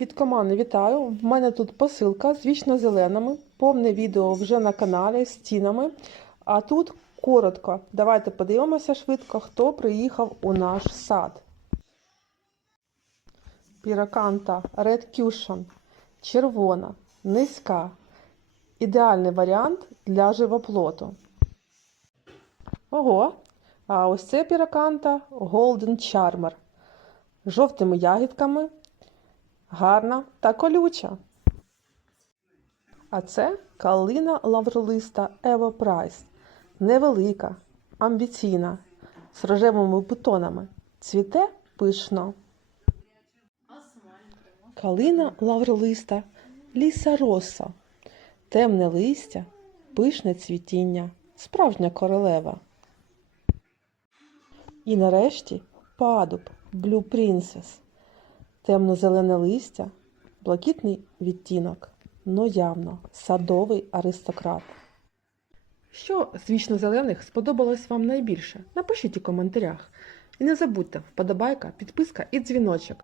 Від команди вітаю! В мене тут посилка з вічно зеленими. Повне відео вже на каналі з цінами. А тут коротко. Давайте подивимося швидко, хто приїхав у наш сад. Піраканта Red Cushion. Червона, низька. Ідеальний варіант для живоплоту. Ого! А ось це піраканта Golden Charmer. Жовтими ягідками гарна та колюча. А це калина лавролиста Ева Прайс. Невелика, амбіційна, з рожевими бутонами. Цвіте пишно. Калина лавролиста Ліса Роса. Темне листя, пишне цвітіння, справжня королева. І нарешті падуб Blue Princess темно-зелене листя, блакитний відтінок, но явно садовий аристократ. Що з вічно-зелених сподобалось вам найбільше? Напишіть у коментарях. І не забудьте вподобайка, підписка і дзвіночок.